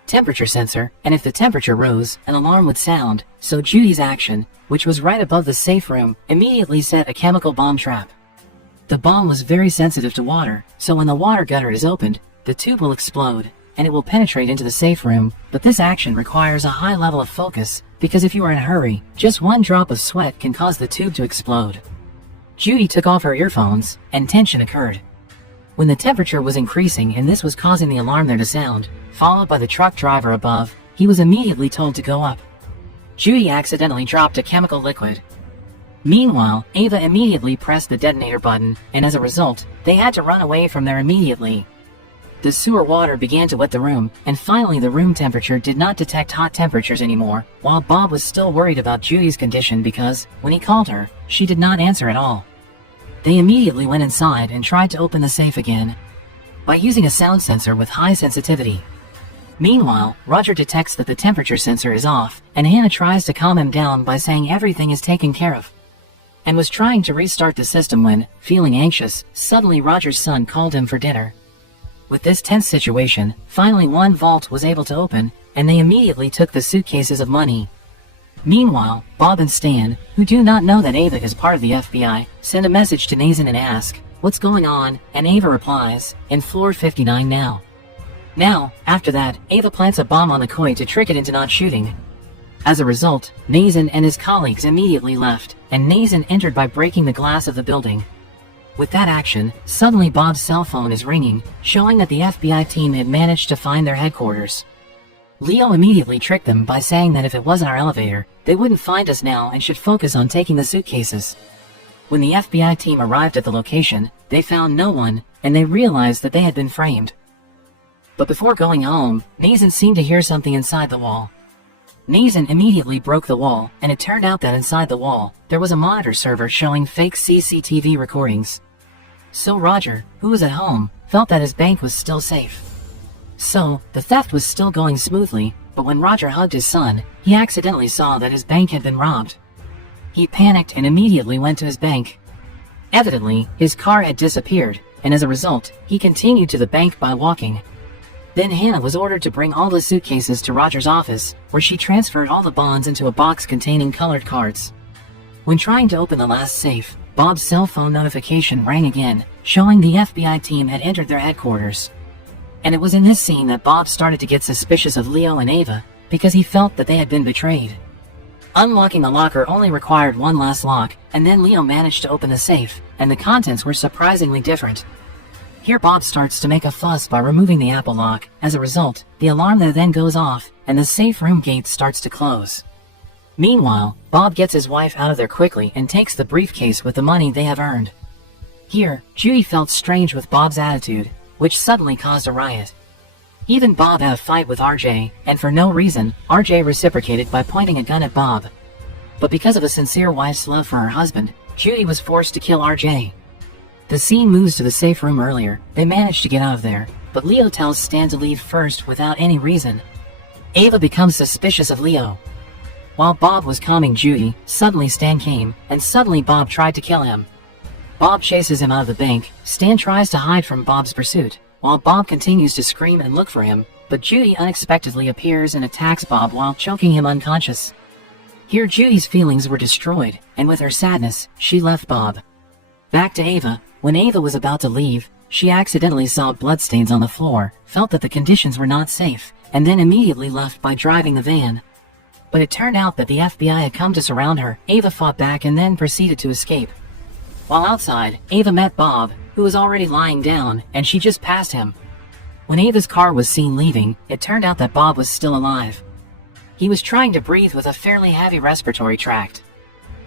temperature sensor, and if the temperature rose, an alarm would sound, so Judy's action, which was right above the safe room, immediately set a chemical bomb trap. The bomb was very sensitive to water, so when the water gutter is opened, the tube will explode, and it will penetrate into the safe room, but this action requires a high level of focus, because if you are in a hurry, just one drop of sweat can cause the tube to explode. Judy took off her earphones, and tension occurred. When the temperature was increasing and this was causing the alarm there to sound, followed by the truck driver above, he was immediately told to go up. Judy accidentally dropped a chemical liquid. Meanwhile, Ava immediately pressed the detonator button, and as a result, they had to run away from there immediately. The sewer water began to wet the room, and finally the room temperature did not detect hot temperatures anymore, while Bob was still worried about Judy's condition because, when he called her, she did not answer at all. They immediately went inside and tried to open the safe again by using a sound sensor with high sensitivity. Meanwhile, Roger detects that the temperature sensor is off, and Hannah tries to calm him down by saying everything is taken care of, and was trying to restart the system when, feeling anxious, suddenly Roger's son called him for dinner. With this tense situation, finally one vault was able to open, and they immediately took the suitcases of money. Meanwhile, Bob and Stan, who do not know that Ava is part of the FBI, send a message to Nathan and ask, "What's going on?" and Ava replies, "In floor 59 now." Now, after that, Ava plants a bomb on the koi to trick it into not shooting. As a result, Nathan and his colleagues immediately left, and Nathan entered by breaking the glass of the building. With that action, suddenly Bob's cell phone is ringing, showing that the FBI team had managed to find their headquarters. Leo immediately tricked them by saying that if it wasn't our elevator, they wouldn't find us now and should focus on taking the suitcases. When the FBI team arrived at the location, they found no one, and they realized that they had been framed. But before going home, Nathan seemed to hear something inside the wall. Nathan immediately broke the wall, and it turned out that inside the wall, there was a monitor server showing fake CCTV recordings. So Roger, who was at home, felt that his bank was still safe. So, the theft was still going smoothly, but when Roger hugged his son, he accidentally saw that his bank had been robbed. He panicked and immediately went to his bank. Evidently, his car had disappeared, and as a result, he continued to the bank by walking. Then Hannah was ordered to bring all the suitcases to Roger's office, where she transferred all the bonds into a box containing colored cards. When trying to open the last safe, Bob's cell phone notification rang again, showing the FBI team had entered their headquarters. And it was in this scene that Bob started to get suspicious of Leo and Ava, because he felt that they had been betrayed. Unlocking the locker only required one last lock, and then Leo managed to open the safe, and the contents were surprisingly different. Here Bob starts to make a fuss by removing the Apple lock. As a result, the alarm there then goes off, and the safe room gate starts to close. Meanwhile, Bob gets his wife out of there quickly and takes the briefcase with the money they have earned. Here, Judy felt strange with Bob's attitude, which suddenly caused a riot. Even Bob had a fight with RJ, and for no reason, RJ reciprocated by pointing a gun at Bob. But because of a sincere wife's love for her husband, Judy was forced to kill RJ. The scene moves to the safe room earlier. They manage to get out of there, but Leo tells Stan to leave first without any reason. Ava becomes suspicious of Leo. While Bob was calming Judy, suddenly Stan came, and suddenly Bob tried to kill him. Bob chases him out of the bank. Stan tries to hide from Bob's pursuit, while Bob continues to scream and look for him, but Judy unexpectedly appears and attacks Bob while choking him unconscious. Here Judy's feelings were destroyed, and with her sadness, she left Bob. Back to Ava. When Ava was about to leave, she accidentally saw bloodstains on the floor, felt that the conditions were not safe, and then immediately left by driving the van. But it turned out that the FBI had come to surround her. Ava fought back and then proceeded to escape. While outside, Ava met Bob, who was already lying down, and she just passed him. When Ava's car was seen leaving, it turned out that Bob was still alive. He was trying to breathe with a fairly heavy respiratory tract.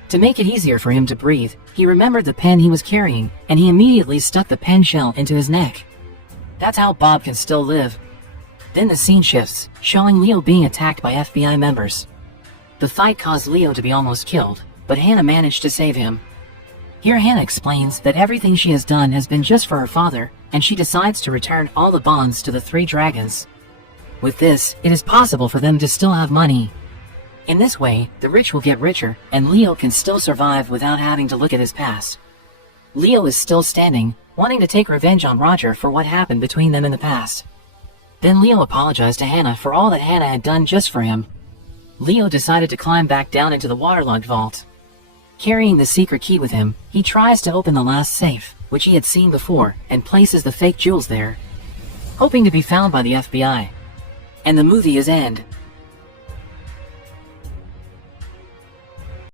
To make it easier for him to breathe, he remembered the pen he was carrying, and he immediately stuck the pen shell into his neck. That's how Bob can still live. Then the scene shifts, showing Leo being attacked by FBI members. The fight caused Leo to be almost killed, but Hannah managed to save him. Here Hannah explains that everything she has done has been just for her father, and she decides to return all the bonds to the three dragons. With this, it is possible for them to still have money. In this way, the rich will get richer, and Leo can still survive without having to look at his past. Leo is still standing, wanting to take revenge on Roger for what happened between them in the past. Then Leo apologized to Hannah for all that Hannah had done just for him. Leo decided to climb back down into the waterlogged vault. Carrying the secret key with him, he tries to open the last safe, which he had seen before, and places the fake jewels there, hoping to be found by the FBI. And the movie is end.